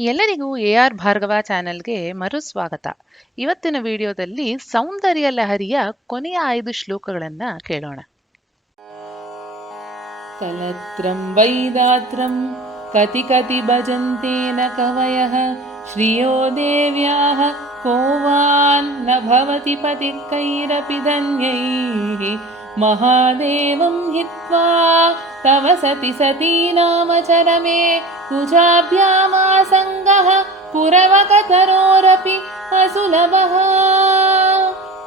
ಎಲ್ಲರಿಗೂ A R Bhargava ಚಾನೆಲ್ಗೆ ಮರು ಸ್ವಾಗತ ಇವತ್ತಿನ ವಿಡಿಯೋದಲ್ಲಿ ಸೌಂದರ್ಯ ಲಹರಿಯ ಕೊನೆಯ ಐದು ಶ್ಲೋಕಗಳನ್ನು ಕೇಳೋಣ. ಕಲತ್ರಂ ವೈದಾತ್ರಂ ಕತಿ ಕತಿ ಭಜಂತೇನ ಕವಯ ಶ್ರಿಯೋ ದೇವ್ಯಾ ಕೋವಾನ್ನ ಭವತಿ ಪತಿ ಕೈರಪಿ ಧನ್ಯೈ महादेवं हित्वा तव सति सती नाम चरमे कुजाभ्यामासङ्गः पुरवकतरोरपि असुलभः।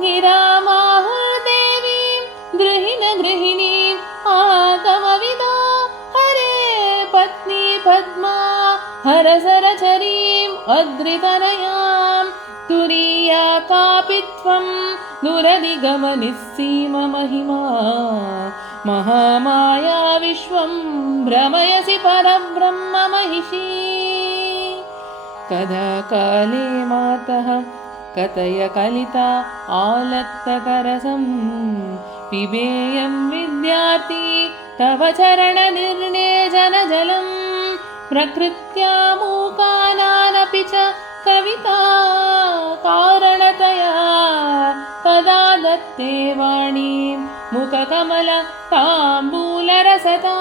गिरामाहुर्देवीं गृहिण गृहिणीम् आगमविदो हरे पत्नी पद्मा हरसरचरीम् अद्रितनयां तुरीया कापि त्वं दुरधिगमनिस्सीममहिमा महामाया विश्वं भ्रमयसि परब्रह्ममहिषी कदा काले मातः कथय कलिता आलक्तकरसं। पिबेयं विद्यार्थी तव चरणनिर्णेजनजलं। प्रकृत्या मूकानानपि च कविता कारणतया कदा दत्ते वाणीं मुखकमल ताम्बूलरसतां।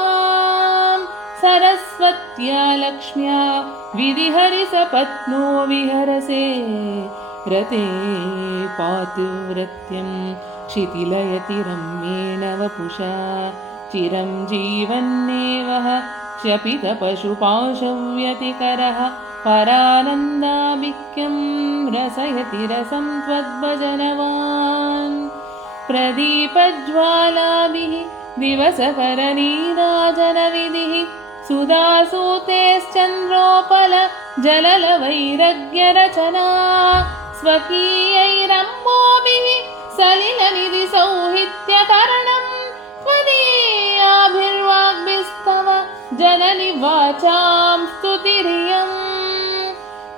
सरस्वत्या लक्ष्म्या विधिहरिसपत्नो विहरसे रते पातु व्रत्यं क्षितिलयति रम्येण वपुषा चिरं जीवन्नेवः क्षपितपशुपाशव्यतिकरः परानन्दाभिक्यं रसयति रसं त्वद्भजनवान्। प्रदीपज्वालाभिः दिवसकरनीराजनविधिः सुधासूतेश्चन्द्रोपल जललवैरग्यरचना स्वकीयैरम्बोभिः सलिलनिधिसौहित्यकरणं त्वदीयाभिर्वाग्भिस्तव जननि वाचां स्तुतिरियम्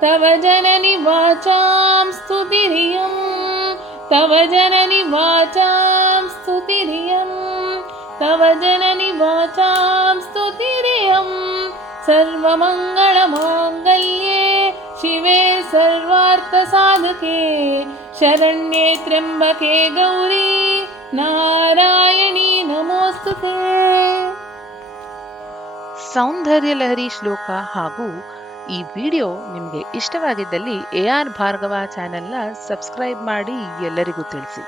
तव जननि वाचां स्तुतिरियम् तव जननि वाचां स्तुतिरियम् तव जननि वाचां स्तुतिरियम् सर्वमङ्गलमाङ्गल्ये शिवे सर्वार्थसाधके शरण्ये त्र्यम्बके गौरी ನಾರಾಯಣಿ ನಮೋಸ್ತುತೆ ಸೌಂದರ್ಯ ಲಹರಿ ಶ್ಲೋಕ ಹಾಗೂ ಈ ವಿಡಿಯೋ ನಿಮಗೆ ಇಷ್ಟವಾಗಿದ್ದಲ್ಲಿ ಎ ಆರ್ ಭಾರ್ಗವ ಚಾನೆಲ್ನ ಸಬ್ಸ್ಕ್ರೈಬ್ ಮಾಡಿ ಎಲ್ಲರಿಗೂ ತಿಳಿಸಿ.